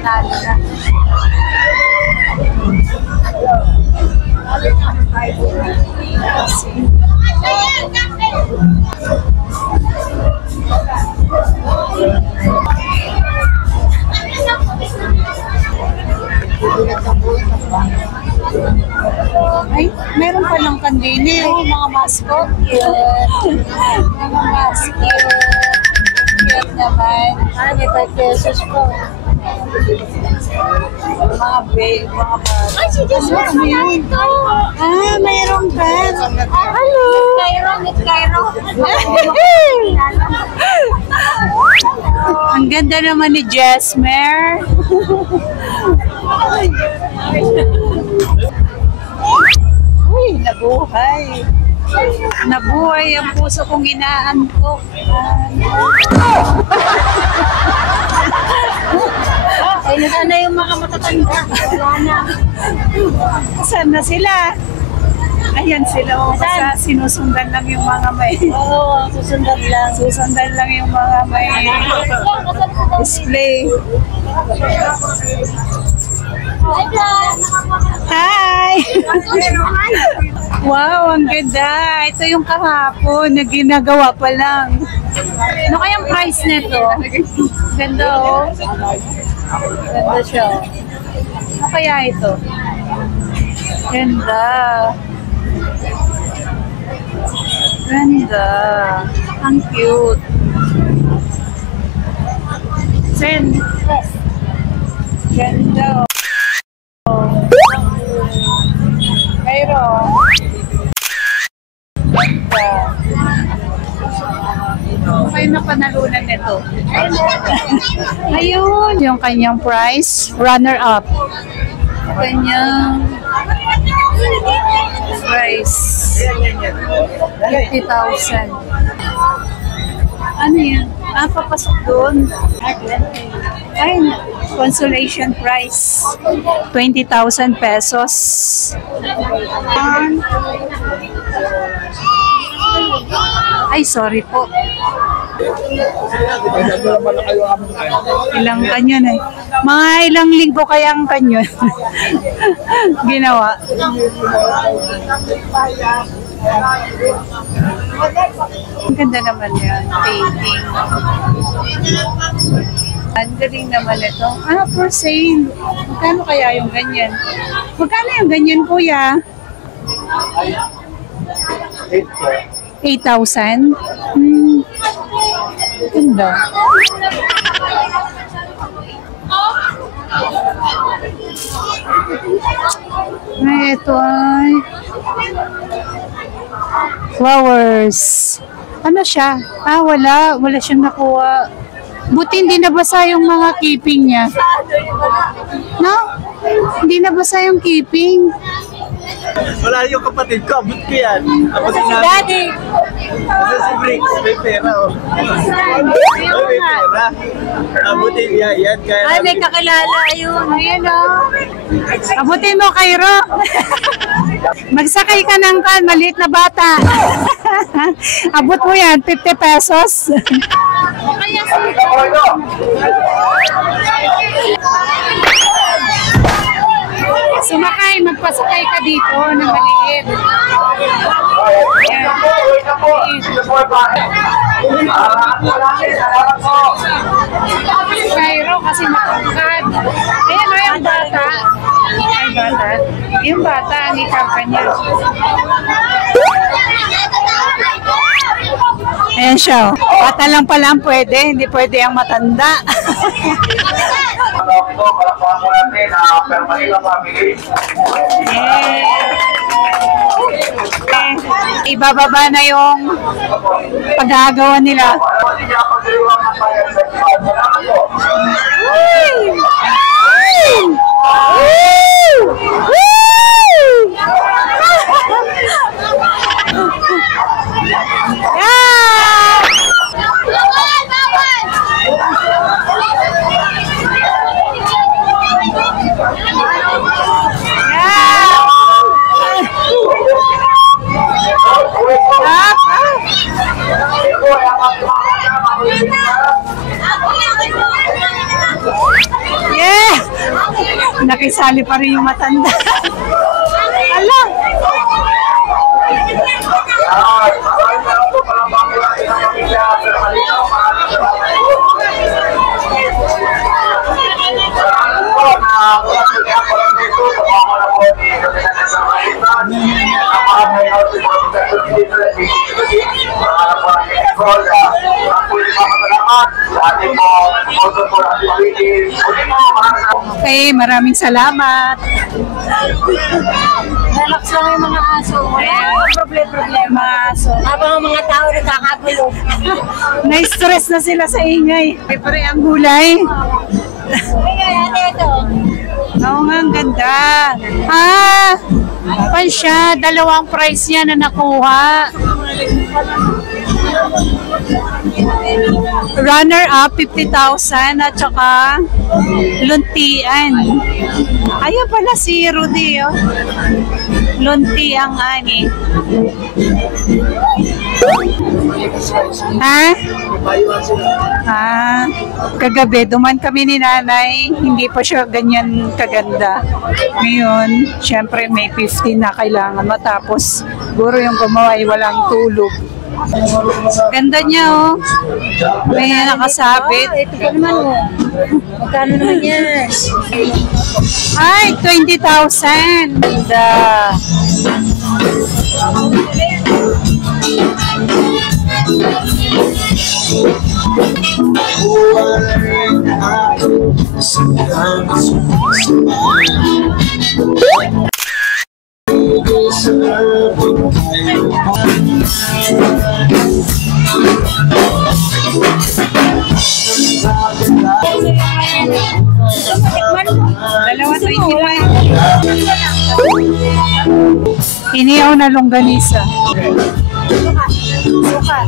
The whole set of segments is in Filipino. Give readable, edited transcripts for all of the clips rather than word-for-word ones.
nanalo na. Ay, meron palang kandini. Mga mascot. Mga mascot. Cute naman. Ay, may 5 pesos po. Mga babe, mga bag. Ay, si Jess, ano yun? Ah, mayroong bag. Hello! Miss Cairo. Ang ganda naman ni Jesmer. Uy, nabuhay. Nabuhay ang puso kong inaantok. Ay, nasaan na yung mga matatanda? Wala na. Saan na sila? Ayan sila. O, basta sinusundan lang yung mga may... Oo, susundan lang. Susundan lang yung mga may display. Hi! Wow, ang ganda. Ito yung kahapon na ginagawa pa lang. Ano kayang price nito? Ganda oh. Ganda siya. Ano kaya ito? Ganda. Ganda. Ang cute. Sen. Ganda. Cairo. Ganda. Kayo na panalunan nito. Ayun. Yung kanyang price. Runner-up. Kanyang price. 50,000. Ano yan? Ah, papasok doon. Ay, consolation prize. 20,000 pesos. Ay, sorry po. Ilang kanyon eh. Mga ilang linggo kaya ang kanyon. Ginawa. Ang ganda naman yan. Painting. Ang galing naman ito. Ah, for sale. Magkano kaya yung ganyan? Magkano yung ganyan, kuya? 8,000? Ganda. Ay, ito ay flowers. Ano siya? Ah, wala. Wala siyang nakuha. Buti hindi nabasa yung mga keeping niya. No? Hindi nabasa yung keeping. Wala yung kapatid ko, abot ko yan. Abot Si Daddy. Kasi si Briggs, may pera oh. May pera. Abutin niya, yan. Kaya Ay, may kakilala yun. Ayan o. Abutin mo, Cairo. Magsakay ka ng kan, maliit na bata. Abot mo yan, 50 pesos. Kaya si... Sumakay, magpasakay ka dito na maliit. Ayan. Cairo kasi matangkad. Ayan o, yung bata. Ay, bata. Yung bata, ang ikaka niya. Ayan siya. Bata lang pala ang pwede, hindi pwede ang matanda. Ibababa na yung paggagawa nila. Nakisali pa rin yung matanda. Ala! Okay, maraming salamat. Relax lang yung mga aso. Wala problema aso. Habang ang mga tao nakakagulo. Na-stress na sila sa ingay. Pare ang gulay. Ito. Oo nga, ang ganda. Ah, pan siya. Dalawang price niya na nakuha. Runner-up, 50,000 at saka luntian. Ayun pala si Rudy, oh. Lunti ang ani. Ha? Ah, kagabi, duman kami ni nanay, hindi pa siya ganyan kaganda. Ngayon, syempre may 15 na kailangan matapos. Siguro yung gumawa ay walang tulog. Ganda niya, oh. May nakasabit. Ito pa naman, oh. Magkano naman yan? Ay, 20,000. Ganda. Dalawa 25. Inihaw na longganisa. Suka.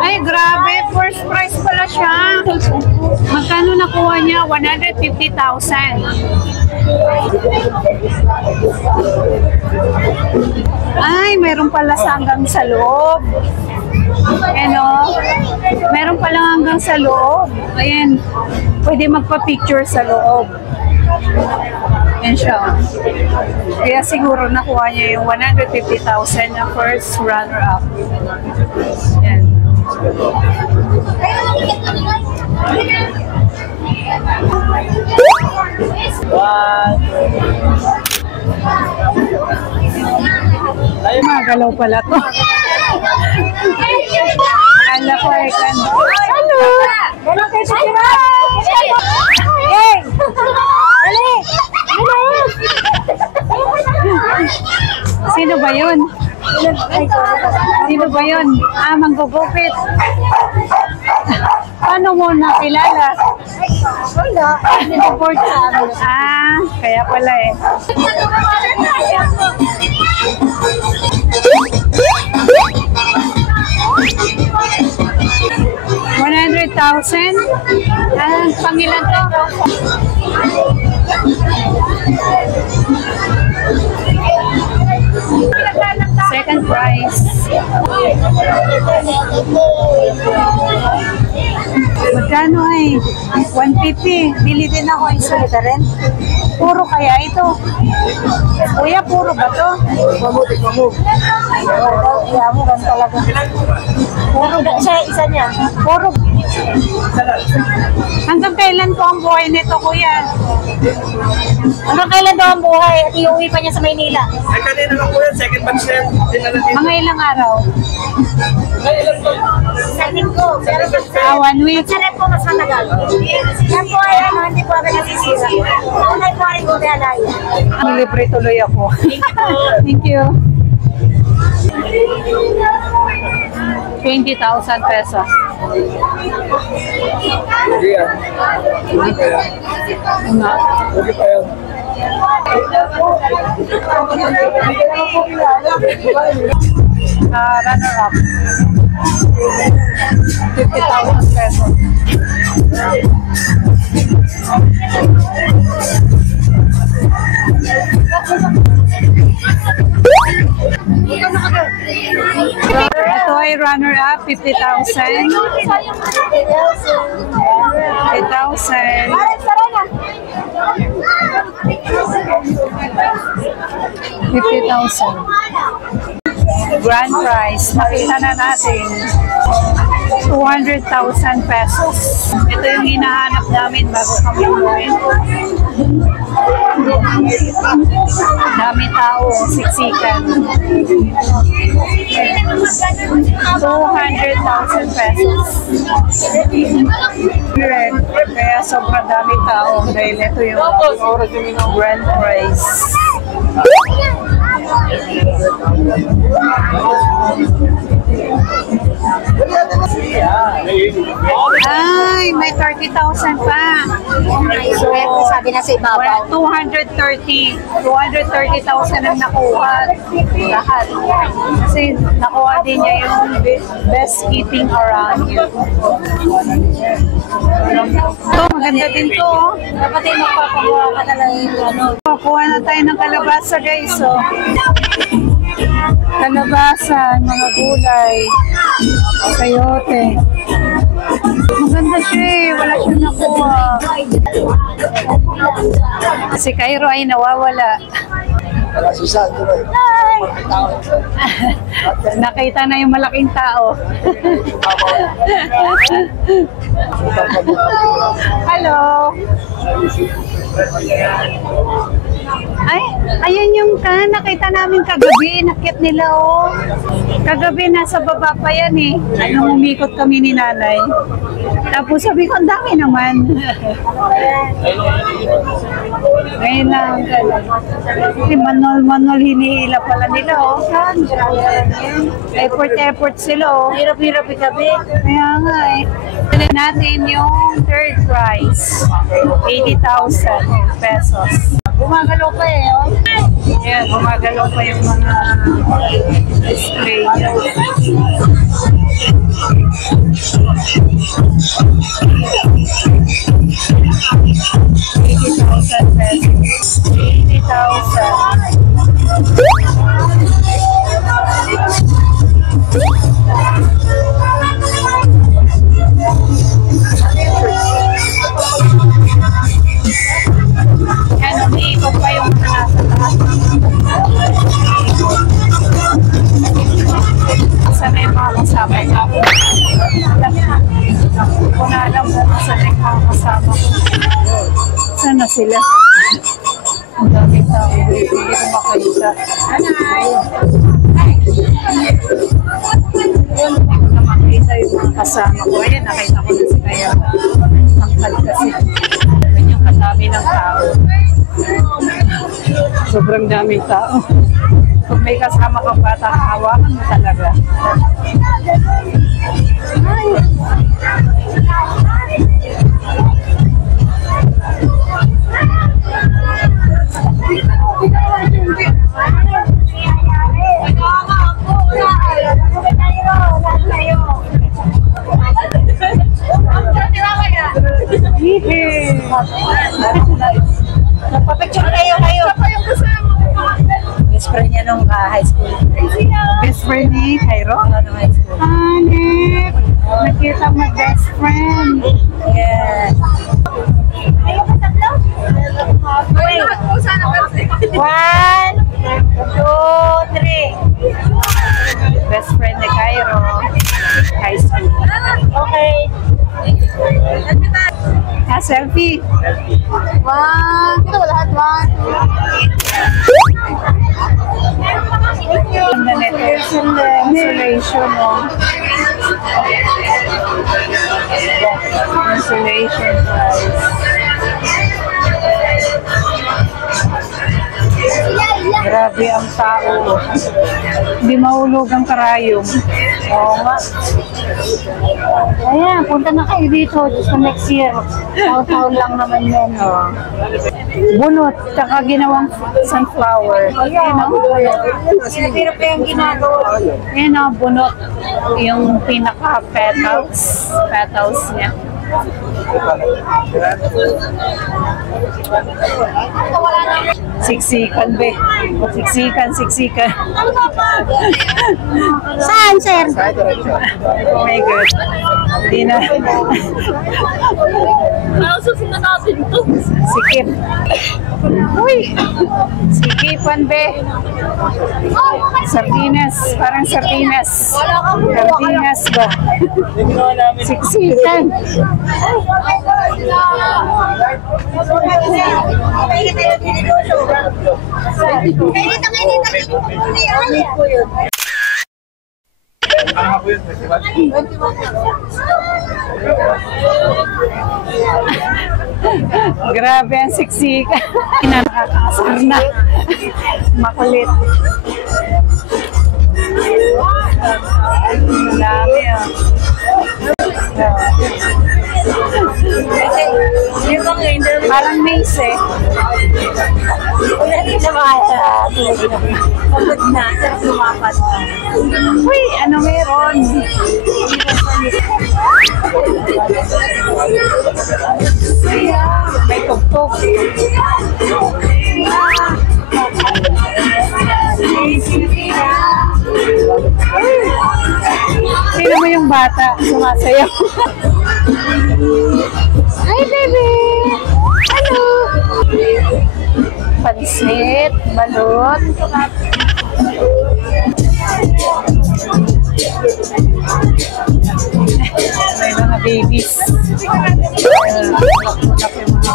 Ay, grabe. First prize pala siya. Magkano nakuha niya? 150,000. Ay, meron pala hanggang sa loob. Ano? Meron pala hanggang sa loob. Ayan. Pwede magpa-picture sa loob. Yan siya. Kaya siguro nakuha niya yung 150,000 na first runner-up. Yan. Magalaw pala to. Akala ko ay ano. Hello! Hey! Ali! Sino ba yun? Sino ba yun? Ah, manggugupit. Paano mo nakilala? Wala. Nag-report sa amin. Ah, kaya pala eh. $100,000? Ah, pangilan to? Second prize. Magkano ay? 150. Bili din ako. Isulita rin. Puro kaya ito? Kuya, puro ba to? Mamuti. Kaya mo, gan talaga. Puro ba? Isa niya. Puro. Hanggang kailan po ang buhay nito, kuya? Hanggang kailan daw ang buhay at iuwi pa niya sa Maynila? Ay, kanina lang po yan, second batch na yan. Dinala dito. Mga ilang araw? Sa linggo. Pero Ah, 1 week. sa rep po mas matagal. Yan po ay ano, hindi po agad nasisira. Unay po ay buti alaya. Libre tuloy ako. Thank you. 20,000 pesos. Hindi yan. Hindi pa yan. Hindi pa yan. runner-up. 50,000 pesos. Ito ay runner-up, 50,000. 50,000. 50,000. Grand prize. Nakita na natin. 200,000 pesos. Ito yung hinahanap namin bago kami umuwi. Dami tao, siksikan. 200,000 pesos. Kaya sobrang dami tao dahil ito yung grand prize. Ay, may 30,000 pa. So, sabi na sa ibabaw. 230,000 ang nakuha. Lahat. Kasi nakuha din niya yung best eating around here. Ito, maganda din to. Dapat ay magpapakuha ka na lang yung ano. Kuha na tayo ng kalabasa, guys. So, kalabasa, mga gulay, sayote. Maganda siya eh. Wala siyang nakuha. Si Cairo ay nawawala. Nakita na yung malaking tao. Hello. Ay, ayun yung nakita namin kagabi. Inakyat nila oh. Kagabi nasa baba pa yan eh. Anong umikot kami ni nanay. Tapos sabi ko, ang dami naman. Ngayon lang. Kasi manol hinihila pala nila oh. Effort sila oh. Hirap-hirap gabi. Kaya nga eh. Pili natin yung third prize. 80,000 pesos. Gumagalaw pa eh, oh. Ayan, gumagalaw pa yung mga display niya. Yan, umiikot pa yung nasa taas. Sana yung mga kasama ko. Kung na alam mo kung sana yung mga kasama ko. Sana sila? Ang daming tao. Hindi ko makita. Nakita yung mga kasama ko. Ayan, nakita ko na si Kaya. Tangkal kasi. Yung kadami ng tao. Sobrang daming tao. Kung may kasama kang bata, hawakan mo talaga. Napapicture kayo. Best friend niya nung high school. Best friend ni Cairo? Nung high school. Hanip! Nakita mo best friend. Yeah. Wait. 1, 2, 3. Best friend ni Cairo. High school. Okay. Selfie. 1. Ito lahat 1. Ganda nito. Insulation, no? Insulation price. Grabe ang tao. Hindi mahulog ang karayom. Oo nga. Ayan, punta na kayo dito. Just next year. Taon-taon lang naman yan. Oh. bunot, tsaka ginawang sunflower. Ayan o. Pero pa yung ginagawa. Ayan o, bunot. Yung pinaka-petals. Petals niya. Siksikan, be. Siksikan. Saan, sir? Oh my God. Hindi na. Sikip. Uy! Sikipan, be. Sardinas. Parang sardinas. Sardinas ba? Siksikan. Grabe ang siksikan. Nakakasar na. Makulit. Dami ah. Parang maze eh. Uy, ano meron? May tugtog. Sino mo yung bata? Sumasayaw. Hi, baby! Hello! Pansit, balot. May mga babies. Ulap-ulap yung mga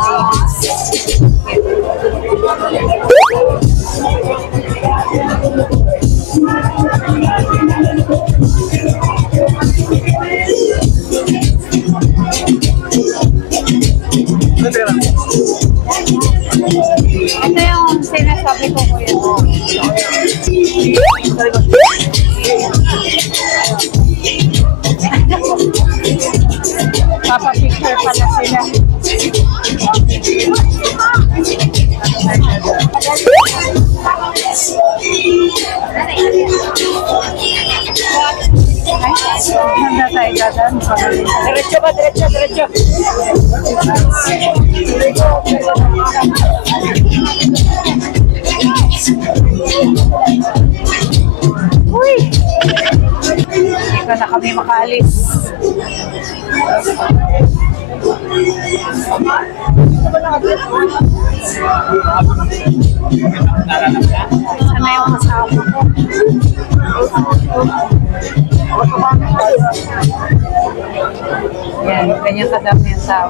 ito yung sinasabi ko ko yun. Papa-picture pala sila. Handa tayo dadan. Diretso ba? Diretso. Uy! Hindi pa na kami makaalis. Sana yung kasama ko. Yan, ganyan kadami yung tao.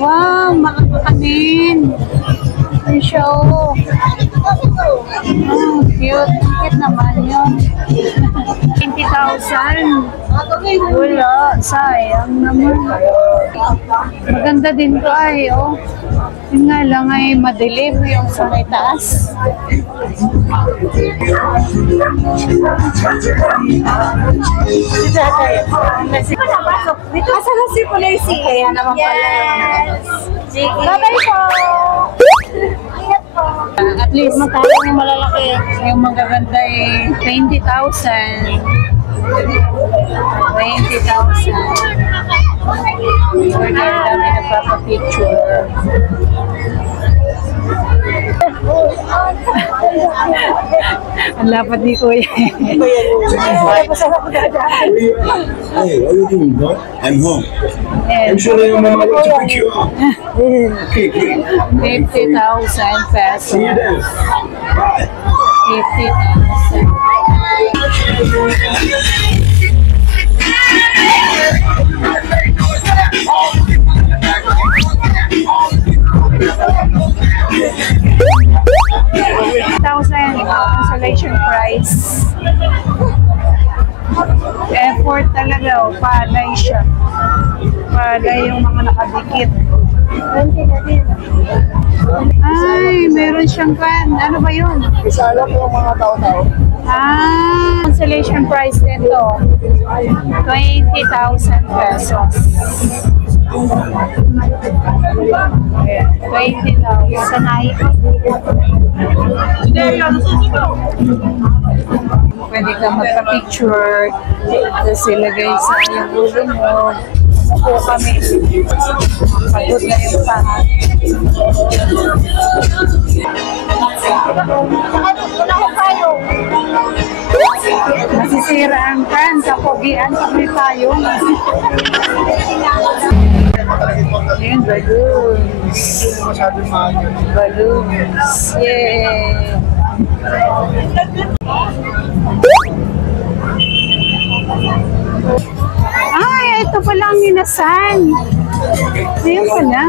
Wow, makakakanin. Ang show. Oh, cute. Cute naman yun. 20,000. Wala. Sayang naman. Maganda din to ay, oh. Yun nga lang ay madilim yung sa may taas. Asa na si Policy? Kaya naman pala. Yes. Bye-bye po. At least matalo yung malalaki. Yung magaganda ay 20,000. 20,000. Order dami nagpapapicture. Ang lapad ni Kuya. Hey, what are you doing, bro? I'm home. I'm sure your mama wants to pick you up. Okay, great. 50,000 pesos. See you then. Bye. 50,000 consolation prize. Effort talaga, oh. Palay siya. Palay yung mga nakadikit. Ay, meron siyang kan. Ano ba yun? Isala po ang mga tao-tao. Ah, consolation prize din to. 20,000 pesos. Ayan, 20 lang. Sanay. Pwede ka magpa-picture. Tapos ilagay sa yung ulo mo. Umupo kami. Pagod na yung pahat. Masisira ang kan sa pogian pag may tayo. Ayan, balloons. Balloons. Yay! Ay, ito pala ang inasan. Ayun pala.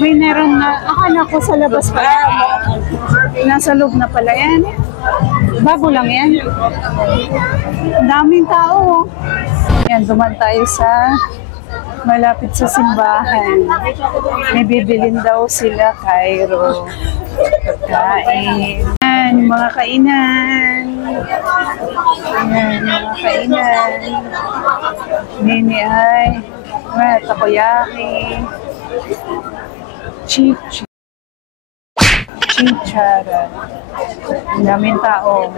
May meron na. Akala ko sa labas pala. Nasa loob na pala yan. Bago lang yan. Ang daming tao. Yan, duman tayo sa malapit sa simbahan. May bibilin daw sila, Cairo. Pagkain. Yan, yung mga kainan. Yan, mga kainan. Nini ay takoyaki. Chichara. Ang daming tao.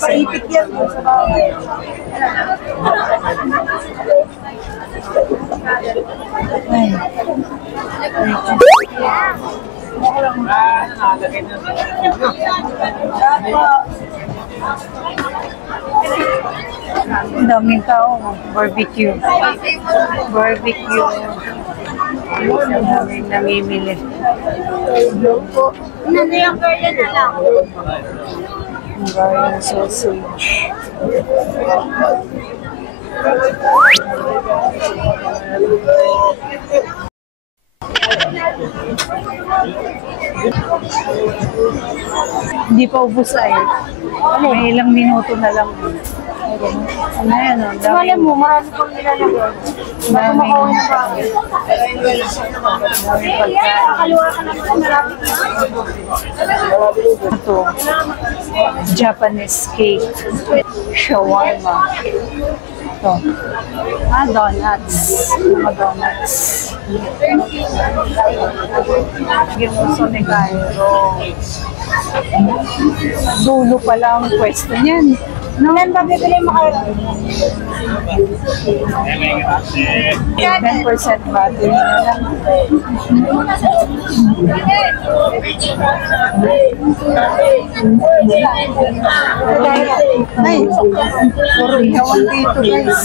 Paipit yan sa bahay. Ang daming tao. Barbecue. Barbecue. Ang daming namimili. Nanda yung girl na lang. Ang gaya sausage. Hindi pa ubos ay. May ilang minuto na lang. Ano yan o? Alam mo, marami pang nilalagay. Bago makawin na ba? Nakaluwa ka naman ang marami. Ito. Japanese cake. Shawarma. Ito. Donuts. Mga donuts. Ginuso ni Cairo. Dulo pala ang pwesto niyan. Ilan ba bibili mo kayo? 10% battery na lang. Ay, puro ihawan dito guys.